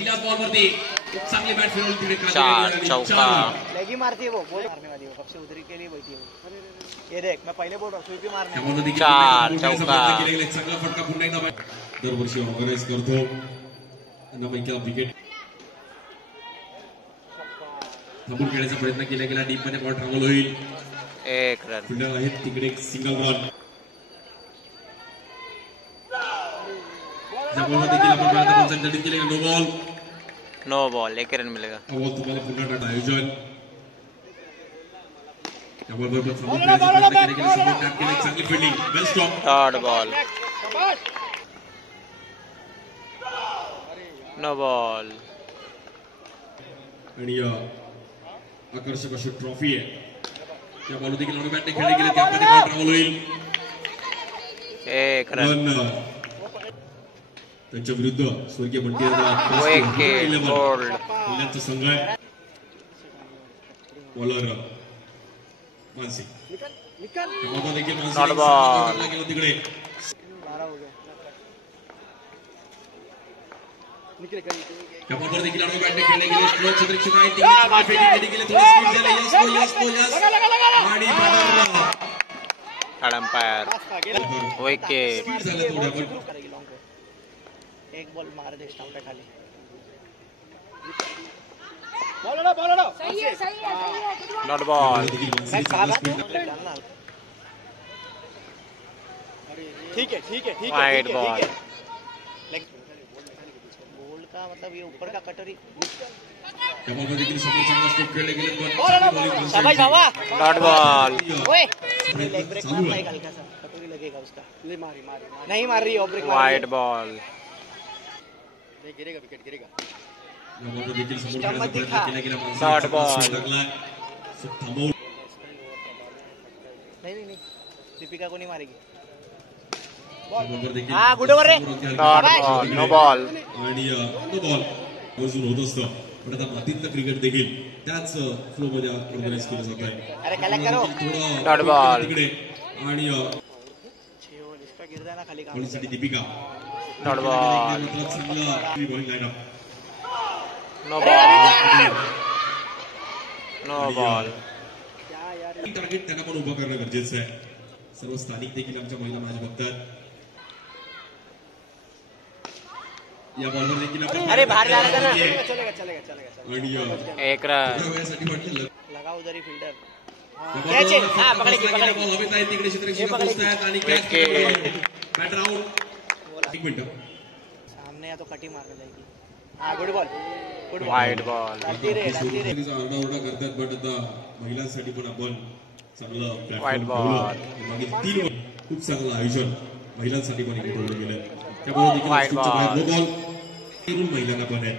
पहिल्याच बॉलवरती चांगली बॅट फिरवली तिकडे चार चौका लेगी मारती है वो बॉल मारने वाली वो कब से उधरी के लिए बैठी है ये देख मैं पहले बोल रहा हूं स्वीप मारने चार चौका चांगला फटका पुन्हा एकदा दरवर्षी ऑर्गनाइज करतो त्यांना विकेट थांबून खेळायचा प्रयत्न केला गेला डीप मध्ये बॉल ट्रॅव्हल होईल एक रन फिल्डर आहेत तिकडे एक सिंगल रन नो बॉल एक रन मिलेगा तुम्हाला पुन्हा टाटा आयोजन चांगली fielding well stop third ball no ball आणि आकर्षक अशी ट्रॉफी आहे त्या बॉल देखील बॅटने खेळले गेले त्यामध्ये बॉल ट्रॅव्हल होईल एक रन त्यांच्या विरुद्ध स्वर्गीय बंटी संघ आहे बॉलर मानसी तिकडे देखील बॅटने खेळले गेले क्षेत्ररक्षक अंपायर विकेट एक बॉल मार दे स्टंप पे खाली सही है नॉट बॉल ठीक है वाइड बॉल बॉल का मतलब ये ऊपर का कटोरी शाबाश बाबा नॉट बॉल ओए लेग ब्रेक मारना है हल्का सा कटोरी लगेगा उसका नहीं मार रही ऑफ ब्रेक वाइड बॉल गिरेगा विकेट गिरेगा शॉर्ट बॉल नहीं दीपिका को नहीं मारेगी हाँ गुड ओव्हर रे शॉर्ट बॉल नो बॉल आणि नो बॉल वजून होत असतं पण आता मातीतलं क्रिकेट देखील त्याच फ्लो मध्ये ऑर्गनाइज केलं जात आहे अरे कॅला करो डॉट बॉल तिकडे आणि इसका गिरदा ना खाली काम दीपिका डॉट बॉल चांगला bowling line up no ball no ball target त्यांना पण उभं करणं गरजेचं आहे सर्व स्थानिक देखील आमच्या महिला मॅच बघतात या बॉलवर देखील अरे बाहर जा रहा था ना चलेगा एक रन लगा उधर ही फील्डर कैच है हां पकड़ेगी बॉल हवेत आहे तिकडे क्षेत्ररक्षक पोहोचतात आणि कॅच बॅटर आउट एक मिनिट सामने या तो कटी मारने जाएगी हां गुड बॉल वाइड बॉल आरडाओरडा करतात बट आता महिलांसाठी पण आपण चांगलं वाइड बॉल मागील 3 खूप चांगलं आयोजन महिलांसाठी पण ठेवलं गेलं त्यामुळे देखील वाइड बॉल महिलांना पण आहे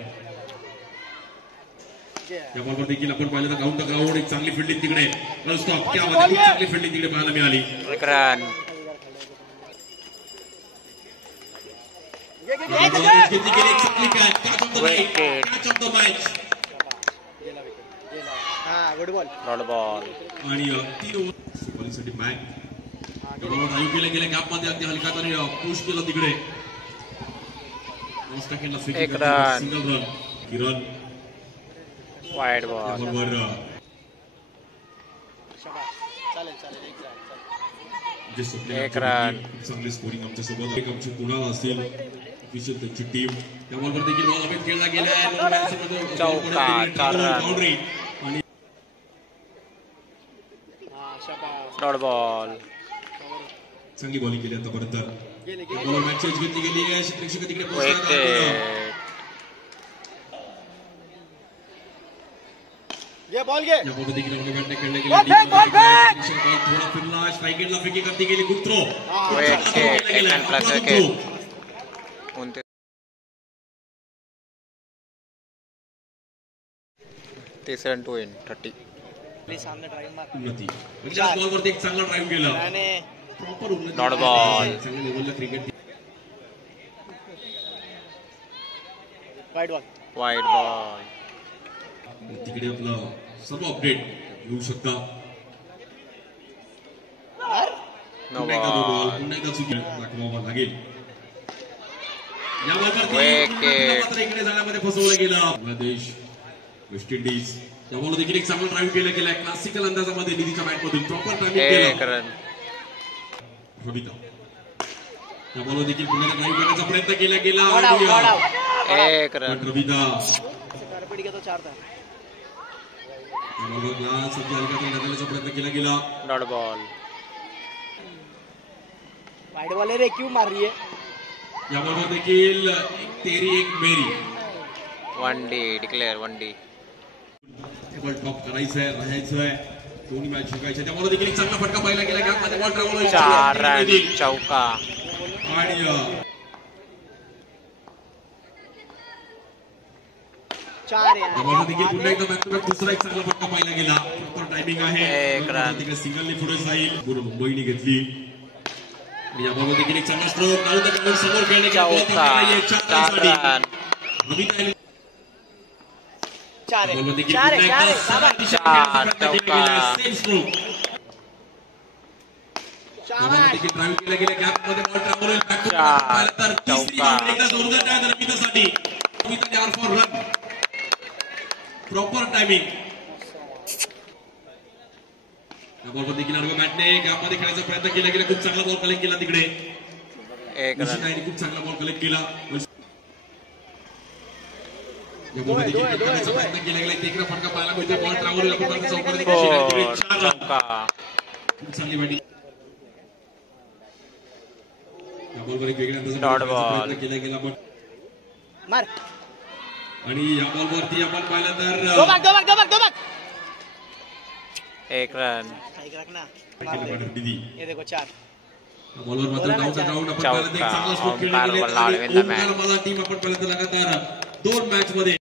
या बॉलवर देखील आपण पाहिलं तर ग्राउंड एक चांगली फिल्डिंग तिकडे स्टॉप चांगली फिल्डिंग तिकडे पाहायला मिळाली एक run good ball dot ball आणि 3 ओव्हर बॉलिंगसाठी बॅक आयु केल्या गेल्या गॅपमध्ये अगदी हलका तरी पुश केलं तिकडे एक रन सिंगल रन किरण वाइड बॉल एक रन चांगली स्कोरिंग आमच्या सोबत एक आमची कुणाल असतील ऑफिशियल त्यांची टीम त्या बॉलवर देखील बॉल हवेत खेळला गेला आहे चौका 4 रन बाउंड्री आणि डॉट बॉल चांगली बॉलिंग केली आतापर्यंत बॉलर मॅच चेंज घेतली गेली आहे क्षेत्ररक्षक तिकडे विकेट ये बॉल गे या बॉल देखील बॅटने खेळले गेले थोडा फिरला स्ट्राइक गेटला फेकी करती गेली गुड थ्रो एक रन प्लस विकेट तीसरा रन टू इन 30 सामने ड्राइव मार उन्नती म्हणजे बॉल वरती एक चांगला ड्राइव केला आणि प्रॉपर उन्नती डॉट बॉल चांगल्या लेवलला क्रिकेट वाइड बॉल तिकडे आपलं सर्व अपडेट घेऊ शकता नो बॉल पुन्हा एकदा चुकी दाखवावा लागेल या बॉलवरती Wicket. मात्र इकडे जाण्यामध्ये फसवलं गेलं. बांगलादेश वेस्ट इंडिज या बॉल देखील एक चांगला ड्राईव्ह केलं गेलाय क्लासिकल अंदाजामध्ये निधीच्या बॅटमधून प्रॉपर ड्राईव्हिंग एक केलं. रन. रविता या बॉल देखील पुन्हा ड्राईव्ह करण्याचा प्रयत्न केला गेला. God out, God out. एक पण रन. रविता गडबडी घेतो 4 था. या बॉलवरला सध्या हलक्यातून ढकलण्याचा प्रयत्न केला गेला. Dot ball. वाइड वाले रे क्यों मार रही है? या बॉलवर देखील एक तेरी एक मेरी 1D declare 1D. Table top करायचंय राहायचंय दोन्ही मॅच जिंकायच्या. त्यामुळे देखील एक चांगला फटका पाहिला गेला. गॅपमध्ये बॉल ट्रॅव्हल 4 रन चौका. आणि 4 यार. त्यामुळे देखील पुन्हा एकदा बॅक टू बॅक दुसरा एक चांगला फटका पाहिला गेला. प्रॉपर टायमिंग आहे. एक रन. तिकडे सिंगलने पुढे जाईल. पूर्ण मुंबईने घेतली. या बॉलवर देखील एक चांगला स्ट्रोक डाऊन द बॉल समोर खेळण्याची चौका. 4 रन. रविता 4 बॉलवर देखील 4 पुन्हा एकदा 4 सरळ दिशेने खेळण्याचा प्रयत्न केला गेला. चौका. Same stroke. त्यामुळे देखील ड्राईव्ह केला गेला. गॅपमध्ये बॉल ट्रॅव्हल होईल. बॅक टू बॅक पाहिलं तर तिसरी चौका. बॉल एकदा जोरदार डाव रवितासाठी. रविताने आर फॉर रन. Proper timing. या बॉलवर देखील आडव्या बॅटने गॅपमध्ये खेळण्याचा प्रयत्न केला गेला. खूप चांगला बॉल कलेक्ट केला तिकडे. एक रन. निशिकाने खूप चांगला बॉल कलेक्ट केला. या बॉलवर देखील कट करण्याचा प्रयत्न केला गेला. तिकडे फटका पाहायला मिळतोय. बॉल ट्रॅव्हल होईल. आपण चौकामध्ये फोर 4 रन. चौका. खूप चांगली बॅटिंग. या बॉलवर एक वेगळ्या अंदाजाने Dot खेळण्याचा ball. प्रयत्न केला गेला. पण मार. आणि या बॉलवरती आपण पाहिलं दो तर बैक. एक रन. साइड रखना. दिदी ये देखो 4. या बॉलवर मात्र बोला ना, डाऊनचा चार. डाऊन आपण पाहिलं तर एक चांगला स्ट्रोक चौका. खेळला गेला. Umpire वर लाल आणि win the match. ओमकार मला टीम आपण पाहिलं तर लगातार 2 मॅच मध्ये